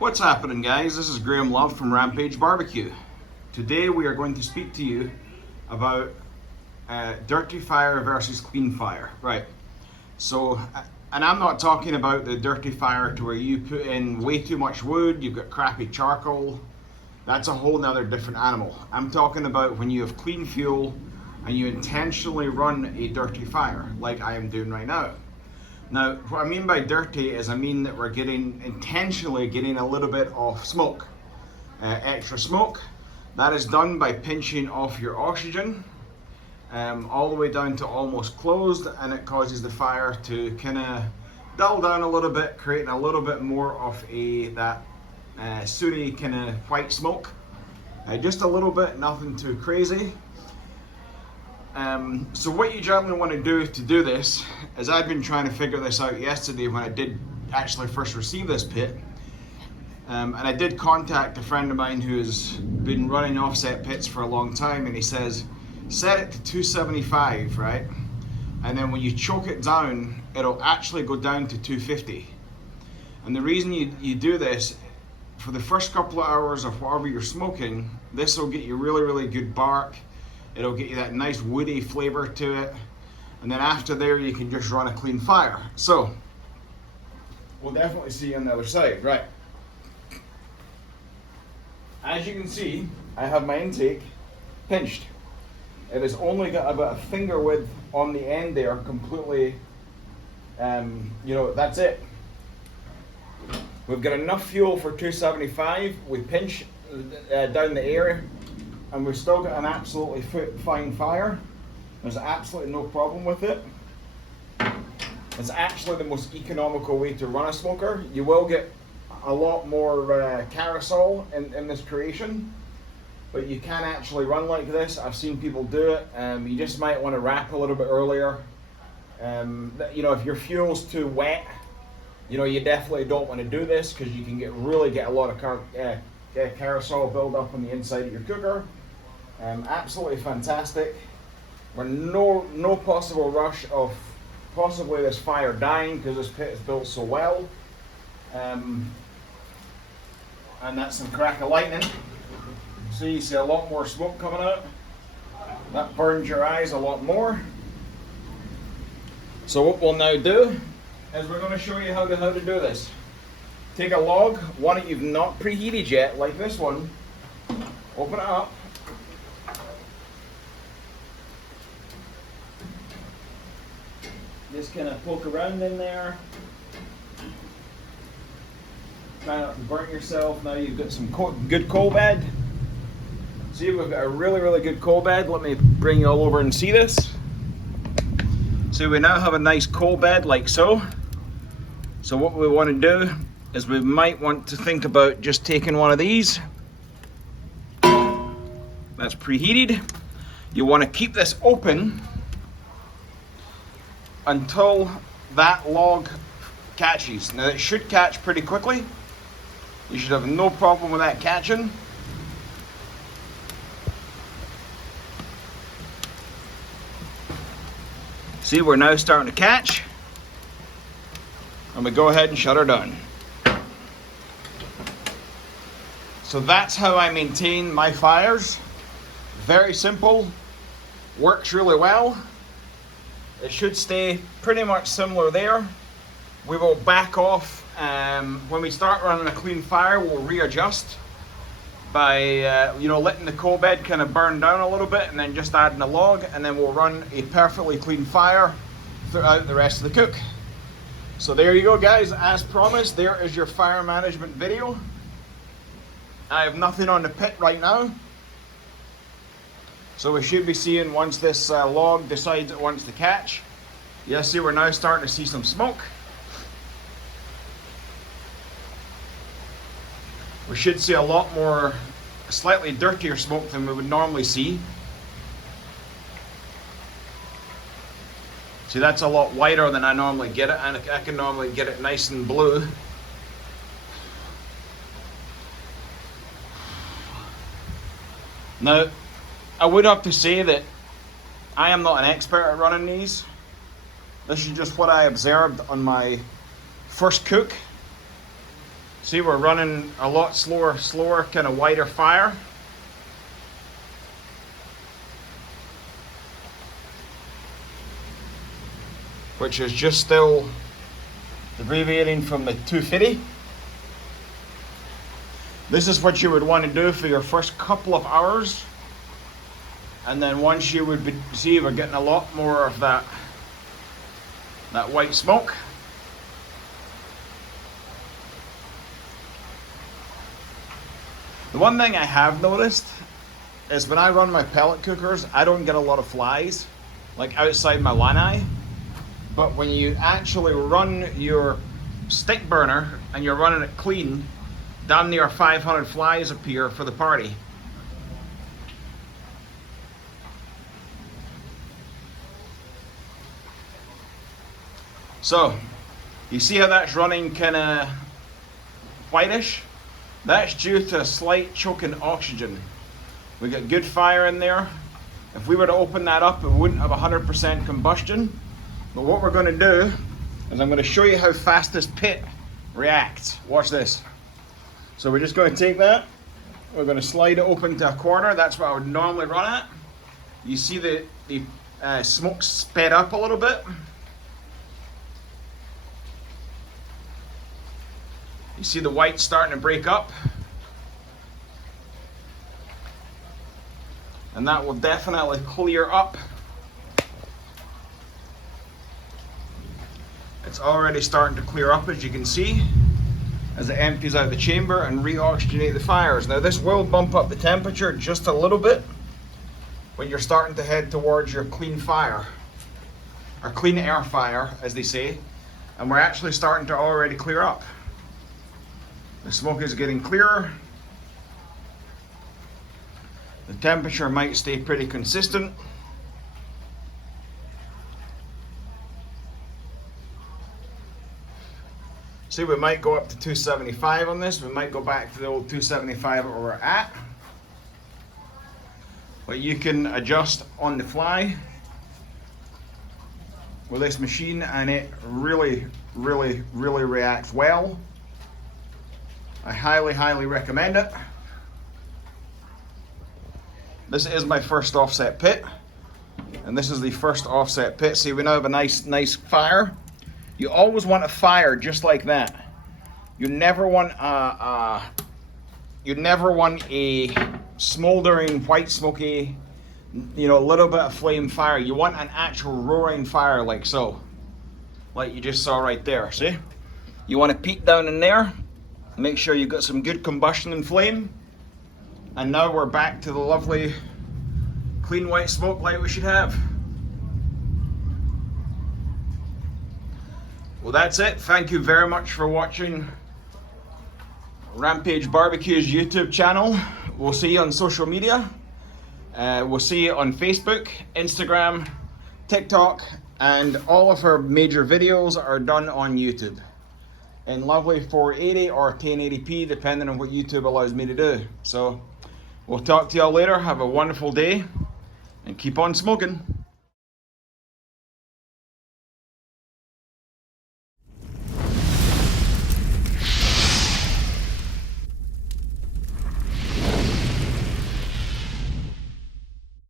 What's happening, guys? This is Graham Love from Rampage Barbecue. Today we are going to speak to you about dirty fire versus clean fire. Right. So, and I'm not talking about the dirty fire to where you put in way too much wood, you've got crappy charcoal. That's a whole nother different animal. I'm talking about when you have clean fuel and you intentionally run a dirty fire, like I am doing right now. Now, what I mean by dirty is I mean that we're intentionally getting a little bit of smoke, extra smoke. That is done by pinching off your oxygen all the way down to almost closed, and it causes the fire to kind of dull down a little bit, creating a little bit more of that sooty kind of white smoke. Just a little bit, nothing too crazy. So what you generally want to do this is, I've been trying to figure this out yesterday when I did actually first receive this pit, and I did contact a friend of mine who's been running offset pits for a long time, and he says set it to 275, right, and then when you choke it down it'll actually go down to 250. And the reason you do this, for the first couple of hours of whatever you're smoking, this will get you really good bark. It'll get you that nice woody flavor to it. And then after there, you can just run a clean fire. So, we'll definitely see you on the other side, right? As you can see, I have my intake pinched. It has only got about a finger width on the end there, completely, that's it. We've got enough fuel for 275. We pinch down the area, and we've still got an absolutely fine fire. There's absolutely no problem with it. It's actually the most economical way to run a smoker. You will get a lot more carousel in this creation, but you can actually run like this. I've seen people do it. You just might want to wrap a little bit earlier. If your fuel's too wet, you definitely don't want to do this, because you can really get a lot of carousel build up on the inside of your cooker. Absolutely fantastic. We're no possible rush of possibly this fire dying, because this pit is built so well. And that's some crack of lightning. So you see a lot more smoke coming out. That burns your eyes a lot more. So what we'll now do is we're going to show you how to do this. Take a log, one that you've not preheated yet, like this one. Open it up. Just kind of poke around in there. Try not to burn yourself. Now you've got some good coal bed. See, we've got a really good coal bed. Let me bring you all over and see this. So we now have a nice coal bed like so. So what we want to do is we might want to think about just taking one of these. That's preheated. You want to keep this open until that log catches. Now it should catch pretty quickly. You should have no problem with that catching. See, we're now starting to catch. And we go ahead and shut her down. So that's how I maintain my fires. Very simple, works really well. It should stay pretty much similar there. We will back off. When we start running a clean fire, we'll readjust by letting the coal bed kind of burn down a little bit, and then just adding a log, and then we'll run a perfectly clean fire throughout the rest of the cook. So there you go, guys. As promised, there is your fire management video. I have nothing on the pit right now, so we should be seeing once this log decides it wants to catch. Yes, see, we're now starting to see some smoke. We should see a lot more, slightly dirtier smoke than we would normally see. See, that's a lot whiter than I normally get it, and I can normally get it nice and blue. Now, I would have to say that I am not an expert at running these. This is just what I observed on my first cook. See, we're running a lot slower, kind of wider fire. Which is just still deviating from the 250. This is what you would want to do for your first couple of hours. And then once you would see we're getting a lot more of that white smoke. The one thing I have noticed is when I run my pellet cookers, I don't get a lot of flies, like outside my lanai. But when you actually run your stick burner and you're running it clean, damn near 500 flies appear for the party. So, you see how that's running kind of whitish? That's due to a slight choke in oxygen. We got good fire in there. If we were to open that up, it wouldn't have 100% combustion. But what we're going to do is I'm going to show you how fast this pit reacts. Watch this. So we're just going to take that. We're going to slide it open to a quarter. That's what I would normally run at. You see the smoke sped up a little bit. You see the white starting to break up. And that will definitely clear up. It's already starting to clear up, as you can see, as it empties out the chamber and re-oxygenate the fires. Now this will bump up the temperature just a little bit when you're starting to head towards your clean fire, or clean air fire, as they say, and we're actually starting to already clear up. The smoke is getting clearer. The temperature might stay pretty consistent. See, we might go up to 275 on this. We might go back to the old 275 where we're at. But you can adjust on the fly with this machine, and it really reacts well. I highly recommend it. This is my first offset pit, and this is the first offset pit. See, we now have a nice fire. You always want a fire just like that. You never want a smoldering, white, smoky, a little bit of flame fire. You want an actual roaring fire like so, like you just saw right there. See, you want to peek down in there. Make sure you've got some good combustion and flame. And now we're back to the lovely clean white smoke like we should have. Well, that's it. Thank you very much for watching Rampage Barbecue's YouTube channel. We'll see you on social media. We'll see you on Facebook, Instagram, TikTok, and all of our major videos are done on YouTube in lovely 480 or 1080p, depending on what YouTube allows me to do. So we'll talk to y'all later. Have a wonderful day and keep on smoking.